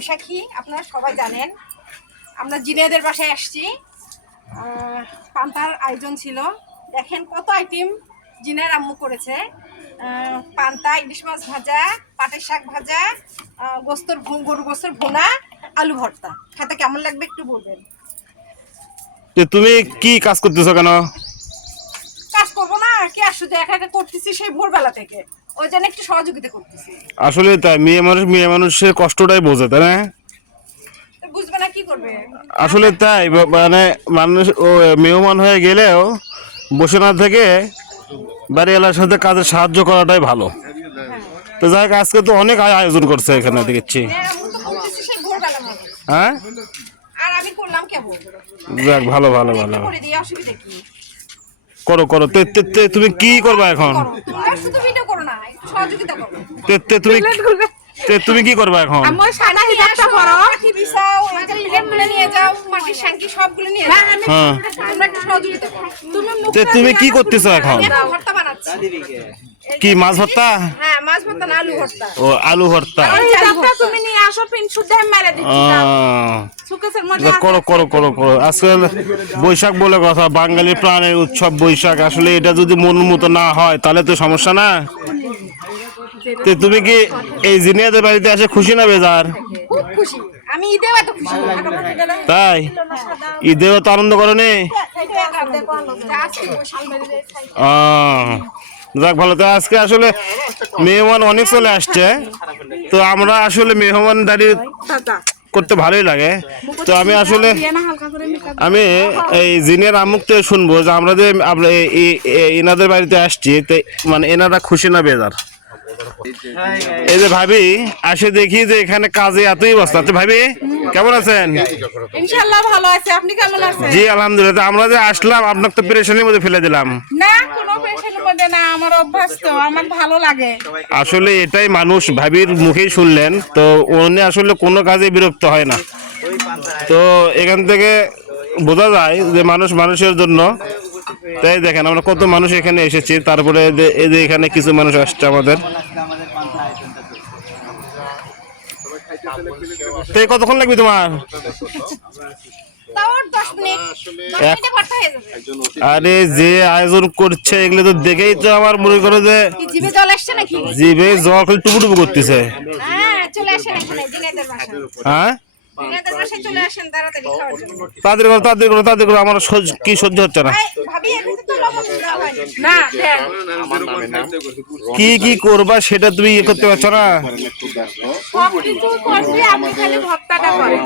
বৈশাখী আপনারা সবাই জানেন। আমরা জিনেদের বাসায় আসছি। পান্তার আয়োজন ছিল। দেখেন কত আইটেম জিনের আম্মু করেছে। পান্তা ইলিশ মাছ ভাজা পাটের শাক ভাজা গোস্তর গরু গোস্তর ভুনা আলু ভর্তা। খেতে কেমন লাগবে একটু বলবেন? তো তুমি কি কাজ করতেছো কেন? কাজ করব না কি শুধু একা একা করতেছি সেই ভোরবেলা থেকে। ওই জন্য একটু সহযোগিতা করতেছি। আসলে তাই মেয়ে মানুষ মেয়ে মানুষের কষ্টটাই বোঝে তাই না? বুঝবে না কি করবে? আসলে তাই মানে মানুষ ও মেহমান হয়ে গেলেও বসে না থেকে বাড়িওয়ালার সাথে কাজে সাহায্য করাটাই ভালো। তো যাই হোক, আজকে তো অনেক আয়- আয়োজন করছে এখানে দেখছি। হ্যাঁ কেমন? যাক ভালো ভালো ভালো। করে করো তুমি কি করবা এখন? শুধু ভিডিও করো না একটু সহযোগিতা তে তুমি তে তুমি কি করবা এখন? আমার সাদা হিজাবটা পরো। মাটি বিছাও এই প্লেটগুলো নিয়ে যাও মাটির শাঙ্কি সবগুলো নিয়ে যাও। হ্যাঁ তোমরা একটু সহযোগিতা করো। তুমি মুখ তুমি কি করতেছো এখন? ভর্তা বানাচ্ছি। কি মাছ ভর্তা? হ্যাঁ মাছ ভর্তা না আলু ভর্তা। ও আলু ভর্তা। আলু তুমি নিয়ে আসো পিন শুদ্ধ মেরে দিচ্ছি আহ, সুকেশের মধ্যে যা করো করো করো করো। আজকে বৈশাখ বলে কথা বাঙালির প্রাণের উৎসব বৈশাখ। আসলে এটা যদি মন মতো না হয় তাহলে তো সমস্যা না? তো তুমি কি এই জিনিয়াদের বাড়িতে এসে খুশি না বেজার? খুব খুশি। আমি ঈদেও এত খুশি তাই? ঈদেও তো আনন্দ করো নি আহ, যাক ভালো। তো আজকে আসলে মেহমান অনেক চলে আসছে। তো আমরা আসলে মেহমান দাঁড়িয়ে করতে ভালোই লাগে। তো আমি আসলে আমি এই জিনিয়ার আমুক থেকে শুনব যে আমরা যে আমরা এনাদের বাড়িতে আসছি তো মানে এনারা খুশি না বেজার? এই যে ভাবি আসে দেখি যে এখানে কাজে এতই বস্তা তো ভাবি কেমন আছেন? ইনশাআল্লাহ ভালো আছে। আপনি কেমন আছেন? জি আলহামদুলিল্লাহ। আমরা যে আসলাম আপনার তো প্রেশানির মধ্যে ফেলে দিলাম। না কোনো পেশেন্টের মধ্যে না আমার অভ্যাস তো আমার ভালো লাগে। আসলে এটাই মানুষ ভাবির মুখেই শুনলেন। তো উনি আসলে কোনো কাজে বিরক্ত হয় না। তো এখান থেকে বোঝা যায় যে মানুষ মানুষের জন্য তাই দেখেন আমরা কত মানুষ এখানে এসেছি তারপরে এই যে- এখানে কিছু মানুষ আসছে আমাদের। কতক্ষণ লাগবে তোমার? তাও আর হয়ে যে আয়োজন করছে এগুলো তো দেখেই তো আমার মনে করো যে কি জিভে জল আসছে নাকি? জিভে জল টুকু টুকু করতেছে। হ্যাঁ? বাসায় চলে আসেন তাড়াতাড়ি খাওয়ার জন্য। তাদের করো তাদের করো তাদের করো আমার সহ্য- কি সহ্য হচ্ছে না। ভাবি এখানে তো লবণ দেওয়া হয়নি না দেন কি কি করবা সেটা তুমি ইয়ে করতে পারছ না? সব কিছু করছি আপনি খালি ভত্তাটা করেন